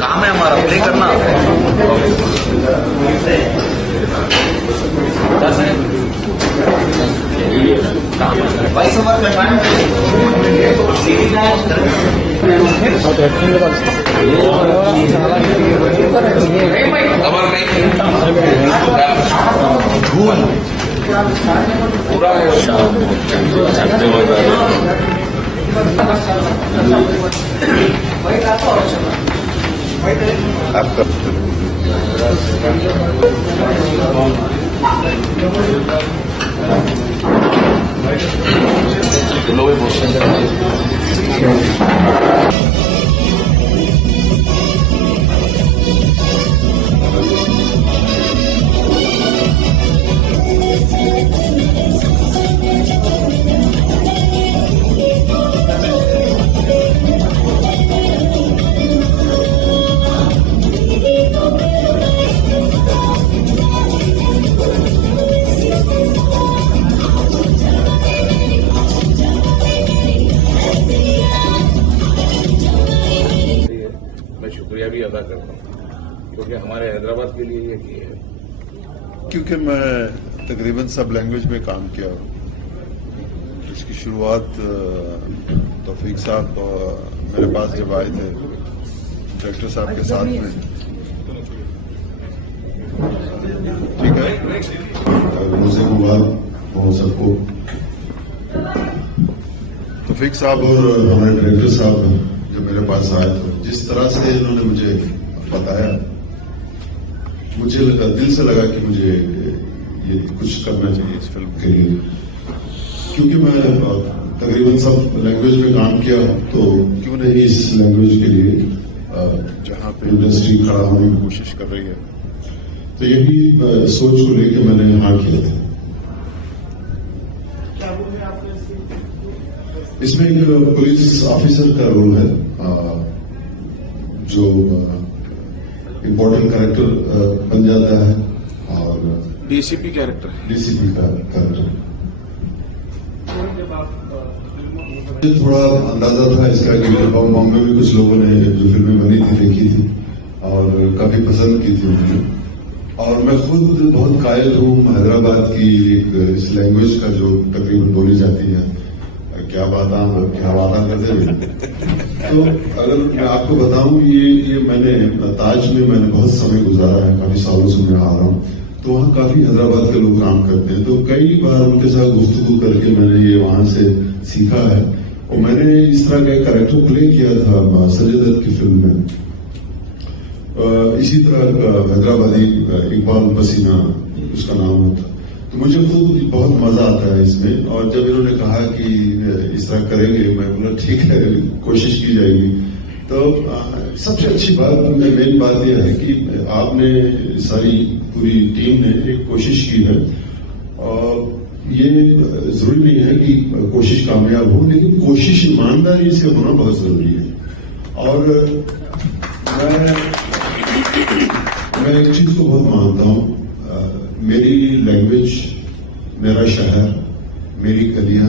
काम है हमारा, प्ले करना। धूल पूरा आपका शुक्रिया भी अदा करता हूँ क्योंकि हमारे हैदराबाद के लिए ये किए है। क्योंकि मैं तकरीबन सब लैंग्वेज में काम किया हूँ। इसकी शुरुआत तौफीक साहब मेरे पास जब आए थे डायरेक्टर साहब के साथ में, ठीक है, मुझे मुबारक हो सबको। तौफीक साहब और हमारे डायरेक्टर साहब जब मेरे पास आए तो जिस तरह से इन्होंने मुझे बताया, मुझे लगा, दिल से लगा कि मुझे ये कुछ करना चाहिए इस फिल्म के लिए। क्योंकि मैं तकरीबन सब लैंग्वेज में काम किया तो क्यों नहीं इस लैंग्वेज के लिए जहां पे इंडस्ट्री खड़ा होने की कोशिश कर रही है, तो यही सोच को लेकर मैंने हाँ किया था। इसमें एक पुलिस ऑफिसर का रोल है जो इम्पोर्टेंट कैरेक्टर बन जाता है और डीसीपी कैरेक्टर है। डीसीपी का कैरेक्टर। मुझे थोड़ा अंदाजा था इसका कि बॉम्बे में कुछ लोगों ने जो फिल्में बनी थी देखी थी और काफी पसंद की थी उन्होंने, और मैं खुद बहुत कायल हूँ हैदराबाद की इस लैंग्वेज का जो तकरीबन बोली जाती है। क्या बात करते हुए तो अगर मैं आपको बताऊं, ये मैंने ताज में मैंने बहुत समय गुजारा है, काफी सालों से मैं आ रहा हूं, तो वहाँ काफी हैदराबाद के लोग काम करते हैं, तो कई बार उनके साथ गुफ्तगू करके मैंने ये वहां से सीखा है। और मैंने इस तरह का एक कैरेक्टर प्ले किया था संजय दत्त की फिल्म में, इसी तरह का हैदराबादी इकबाल पसीना उसका नाम होता। तो मुझे खुद बहुत मजा आता है इसमें, और जब इन्होंने कहा कि इस तरह करेंगे, मैं बोला ठीक है, कोशिश की जाएगी। तो सबसे अच्छी बात, मेन बात यह है कि आपने सारी पूरी टीम ने एक कोशिश की है, और ये जरूरी नहीं है कि कोशिश कामयाब हो, लेकिन कोशिश ईमानदारी से होना बहुत जरूरी है। और मैं एक चीज को बहुत मानता हूं, मेरी लैंग्वेज, मेरा शहर, मेरी गलियां,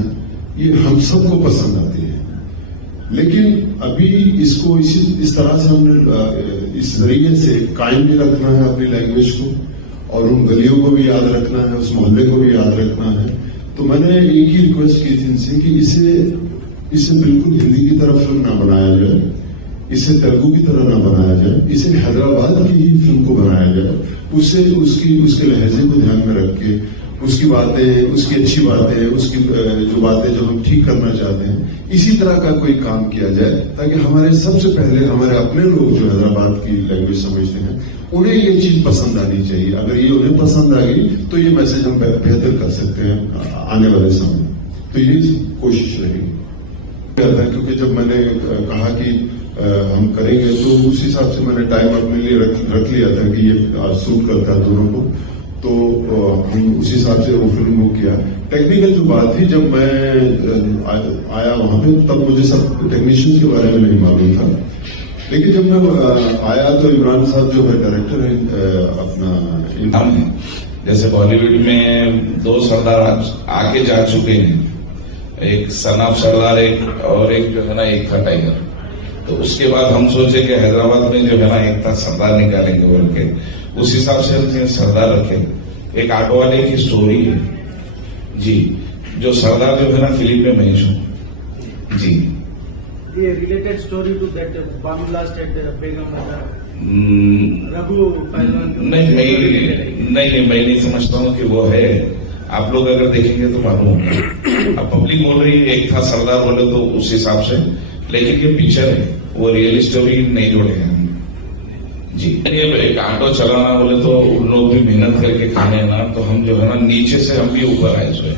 ये हम सबको पसंद आती है, लेकिन अभी इसको इस तरह से हमने इस जरिए से कायम भी रखना है अपनी लैंग्वेज को, और उन गलियों को भी याद रखना है, उस मोहल्ले को भी याद रखना है। तो मैंने एक ही रिक्वेस्ट की थी इनसे कि इसे बिल्कुल हिंदी की तरह फिल्म ना बनाया जाए, इसे तेलुगु की तरह ना बनाया जाए, इसे हैदराबाद की ही फिल्म को बनाया जाए, उसके लहजे को ध्यान में रख के, उसकी बातें, उसकी अच्छी बातें, उसकी जो बातें जो हम ठीक करना चाहते हैं, इसी तरह का कोई काम किया जाए, ताकि हमारे सबसे पहले हमारे अपने लोग जो हैदराबाद की लैंग्वेज समझते हैं, उन्हें ये चीज पसंद आनी चाहिए। अगर ये उन्हें पसंद आ गई तो ये मैसेज हम बेहतर कर सकते हैं आने वाले समय। तो ये कोशिश रहेगी, क्योंकि जब मैंने कहा कि हम करेंगे तो उस हिसाब से मैंने टाइम अपने लिए रख लिया था कि ये सूट करता है दोनों को, तो हम उस हिसाब से वो फिल्म को किया। टेक्निकल जो बात थी, जब मैं आया वहां पे, तब मुझे सब टेक्नीशियंस के बारे में नहीं मालूम था, लेकिन जब मैं आया तो इमरान साहब जो है डायरेक्टर है अपना, जैसे बॉलीवुड में दो सरदार आके जा चुके हैं, एक सन ऑफ सरदार, एक और एक जो है ना एक था टाइगर। तो उसके बाद हम सोचे कि हैदराबाद में जो है ना एक था सरदार निकालेंगे बोल के, उस हिसाब से हमने सरदार रखे। एक ऑटो वाले की स्टोरी है जी, जो सरदार जो है ना फिल्म में मैं हूँ जी। ये related story to that bomb blast at Begum Bazar, Raghu पहलवान। नहीं, मैं नहीं समझता हूँ कि वो है। आप लोग अगर देखेंगे तो मालूम होगा। अब पब्लिक बोल रही है एक था सरदार बोले तो उस हिसाब से, लेकिन ये पिक्चर है, वो रियल स्टोरी नहीं जोड़े हैं जी। ये एक ऑटो चलाना बोले तो उन लोग भी मेहनत करके खाने हैं ना, तो हम जो है ना नीचे से हम भी ऊपर आए जो है।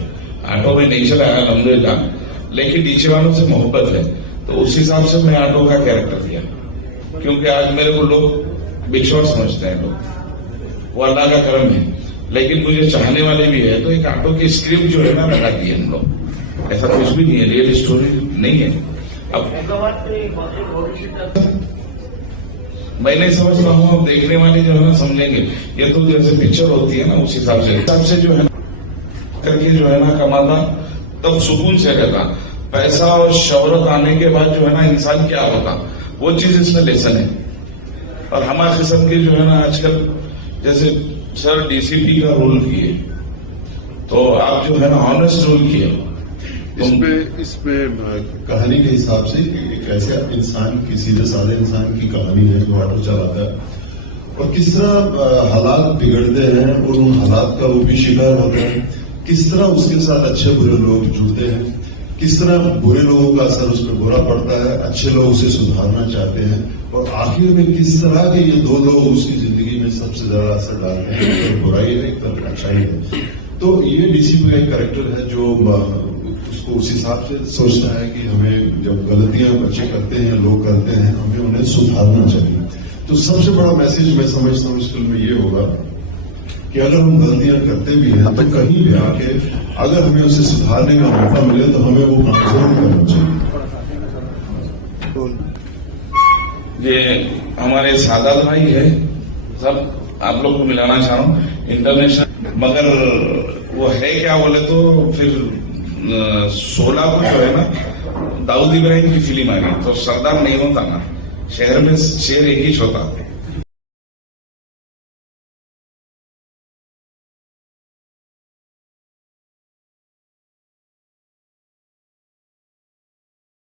ऑटो में नहीं चलाया अलहमदुलिल्लाह, लेकिन नीचे वालों से मोहब्बत है, तो उस हिसाब से मैं ऑटो का कैरेक्टर दिया। क्योंकि आज मेरे को लोग बिछोड़ समझते हैं, लोग वो अल्लाह का करम है, लेकिन मुझे चाहने वाले भी है, तो एक ऑटो की स्क्रिप्ट जो है ना लगा दी हम लोग। ऐसा कुछ भी नहीं है, रियल स्टोरी नहीं है। अब मैं नहीं समझता हूँ, अब देखने वाले जो है ना समझेंगे। ये तो जैसे पिक्चर होती है ना उस हिसाब से जो है करके जो है ना कमाता, तब सुकून से रहता। पैसा और शोहरत आने के बाद जो है ना इंसान क्या होता, वो चीज इसमें लेसन है। और हमारे किस्म के जो है ना आजकल जैसे सर डीसीपी का रोल किए, तो आप जो है ना ऑनेस्ट रोल किए। इसमें कहानी के हिसाब से एक ऐसे इंसान की, सीधे साधे इंसान की कहानी है जो ऑटो चलाता है और किस तरह हालात बिगड़ते हैं और उन हालात का वो भी शिकार होता है। किस तरह उसके साथ अच्छे बुरे लोग जुड़ते हैं, किस तरह बुरे लोगों का असर उस पर बुरा पड़ता है, अच्छे लोग उसे सुधारना चाहते हैं, और आखिर में किस तरह के ये दो लोग उसकी जिंदगी में सबसे ज्यादा असर डालते हैं। एक तरफ बुराई है, एक तरफ अच्छाई है। तो ये डीसीपी का एक कैरेक्टर है जो उसको उस हिसाब से सोचता है कि हमें जब गलतियां बच्चे करते हैं, लोग करते हैं, हमें उन्हें सुधारना चाहिए। तो सबसे बड़ा मैसेज मैं समझता हूँ इस फिल्म में ये होगा कि अगर हम गलतियां करते भी हैं तो कहीं भी आके अगर हमें उसे सुधारने का मौका मिले तो हमें वो जरूर करना चाहिए। ये हमारे सादात भाई है, सब आप लोग को मिलाना चाह रहा हूँ इंटरनेशनल, मगर वो है क्या बोले तो फिर 16 को जो है ना दाऊद इब्राहिम की फिल्म आ गई, तो सरदार नहीं होता ना, शहर में शेर एक ही होता।